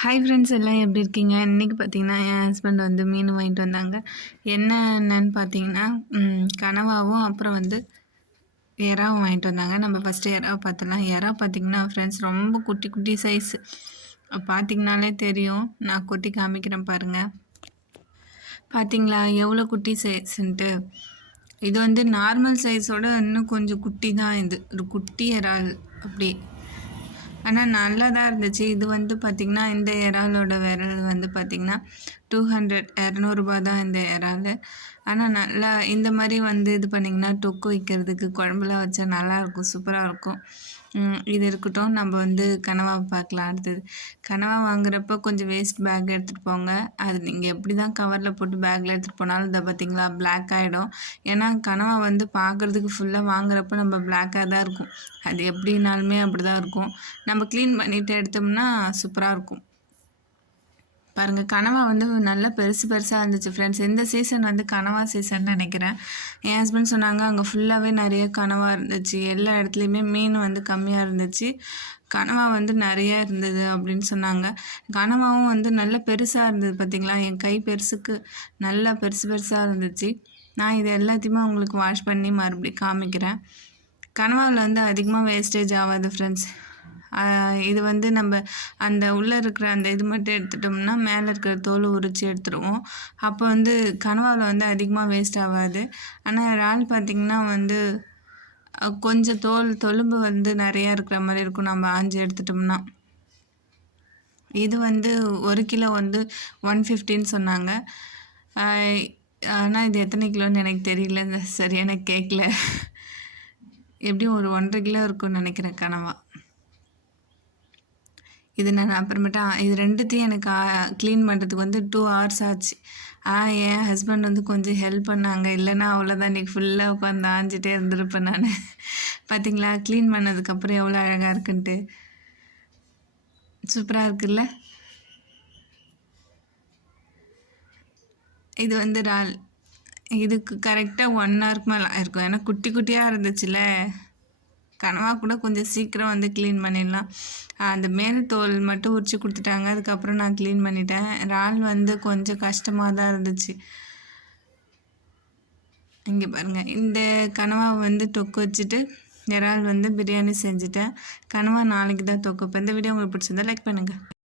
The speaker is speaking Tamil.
ஹாய் ஃப்ரெண்ட்ஸ் எல்லாம் எப்படி இருக்கீங்க? இன்றைக்கி பார்த்தீங்கன்னா என் ஹஸ்பண்ட் வந்து மீன் வாங்கிட்டு வந்தாங்க. என்னென்னு பார்த்தீங்கன்னா கனவாவும் அப்புறம் வந்து எறாவும் வாங்கிட்டு வந்தாங்க. நம்ம ஃபஸ்ட்டு எறாவை பார்த்துலாம். எறா பார்த்திங்கன்னா ஃப்ரெண்ட்ஸ் ரொம்ப குட்டி குட்டி சைஸு. பார்த்திங்கனாலே தெரியும். நான் கொட்டி காமிக்கிறேன் பாருங்கள். பார்த்திங்களா எவ்வளோ குட்டி சைஸுன்ட்டு. இது வந்து நார்மல் சைஸோட இன்னும் கொஞ்சம் குட்டி தான். இது ஒரு குட்டி எறால் அப்படி. ஆனால் நல்லா தான் இருந்துச்சு. இது வந்து பார்த்திங்கன்னா இந்த இறாலோட விரல் வந்து பார்த்திங்கன்னா 200 தான் இந்த இறால். ஆனால் நல்லா இந்த மாதிரி வந்து இது பண்ணிங்கன்னா தொக்கு வைக்கிறதுக்கு குழம்புலாம் வச்சா நல்லாயிருக்கும், சூப்பராக இருக்கும். இது இருக்கட்டும். நம்ம வந்து கனவா பார்க்கலாம். அடுத்தது கனவா வாங்குறப்போ கொஞ்சம் வேஸ்ட் பேக் எடுத்துகிட்டு போங்க. அது நீங்கள் எப்படி தான் கவரில் போட்டு பேக்கில் எடுத்துகிட்டு போனாலும் இதை பார்த்திங்களா பிளாக் ஆகிடும். ஏன்னா கனவா வந்து பார்க்குறதுக்கு ஃபுல்லாக வாங்குறப்போ நம்ம பிளாக்காக தான் இருக்கும். அது எப்படினாலுமே அப்படி தான் இருக்கும். நம்ம க்ளீன் பண்ணிவிட்டு எடுத்தோம்னா சூப்பராக இருக்கும். பாருங்கள், கனவா வந்து நல்லா பெருசு பெருசாக இருந்துச்சு ஃப்ரெண்ட்ஸ். இந்த சீசன் வந்து கனவா சீசன் நினைக்கிறேன். என் ஹஸ்பண்ட் சொன்னாங்க அங்கே ஃபுல்லாகவே நிறைய கனவா இருந்துச்சு. எல்லா இடத்துலையுமே மீன் வந்து கம்மியாக இருந்துச்சு, கனவா வந்து நிறையா இருந்தது அப்படின்னு சொன்னாங்க. கனவாவும் வந்து நல்ல பெருசாக இருந்தது. பார்த்திங்களா என் கை பெருசுக்கு நல்லா பெருசு பெருசாக இருந்துச்சு. நான் இது எல்லாத்தையுமே உங்களுக்கு வாஷ் பண்ணி மறுபடியும் காமிக்கிறேன். கனவாவில் வந்து அதிகமாக வேஸ்டேஜ் ஆகாது ஃப்ரெண்ட்ஸ். இது வந்து நம்ம அந்த உள்ளே இருக்கிற அந்த இது மட்டும் எடுத்துட்டோம்னா மேலே இருக்கிற தோல் உரித்து எடுத்துடுவோம். அப்போ வந்து கனவாவில் வந்து அதிகமாக வேஸ்ட் ஆகாது. ஆனால் இறால் பார்த்திங்கன்னா வந்து கொஞ்சம் தொலும்பு வந்து நிறையா இருக்கிற மாதிரி இருக்கும் நம்ம ஆஞ்சு எடுத்துட்டோம்னா. இது வந்து 1 கிலோ வந்து 150ன்னு சொன்னாங்க. ஆனால் இது எத்தனை கிலோன்னு எனக்கு தெரியல, சரியாக எனக்கு கேட்கல. எப்படியும் ஒரு 1.5 கிலோ இருக்கும்னு நினைக்கிறேன் கனவா. இது நான் அப்புறமேட்டா இது ரெண்டுத்தையும் எனக்கு க்ளீன் பண்ணுறதுக்கு வந்து 2 hours ஆச்சு. என் ஹஸ்பண்ட் வந்து கொஞ்சம் ஹெல்ப் பண்ணாங்க. இல்லைன்னா அவ்வளோதான், இன்றைக்கி ஃபுல்லாக உட்காந்து ஆஞ்சிட்டே இருந்திருப்பேன் நான். பார்த்திங்களா க்ளீன் பண்ணதுக்கப்புறம் எவ்வளோ அழகாக இருக்குன்ட்டு. சூப்பராக இருக்குல்ல? இது வந்து இறால். இதுக்கு கரெக்டாக 1 hourக்கு மேலே ஆயிருக்கும். ஏன்னா குட்டி குட்டியாக இருந்துச்சுல்ல. கனவா கூட கொஞ்சம் சீக்கிரம் வந்து க்ளீன் பண்ணிடலாம். அந்த மேல் தோல் மட்டும் உரித்து கொடுத்துட்டாங்க. அதுக்கப்புறம் நான் க்ளீன் பண்ணிட்டேன். இறால் வந்து கொஞ்சம் கஷ்டமாக தான் இருந்துச்சு. இங்கே பாருங்கள், இந்த கனவா வந்து தொக்கு வச்சுட்டு இறால் வந்து பிரியாணி செஞ்சுட்டேன். கனவா நாளைக்கு தான் தொக்கு. இப்போ இந்த வீடியோ உங்களுக்கு பிடிச்சிருந்தா லைக் பண்ணுங்கள்.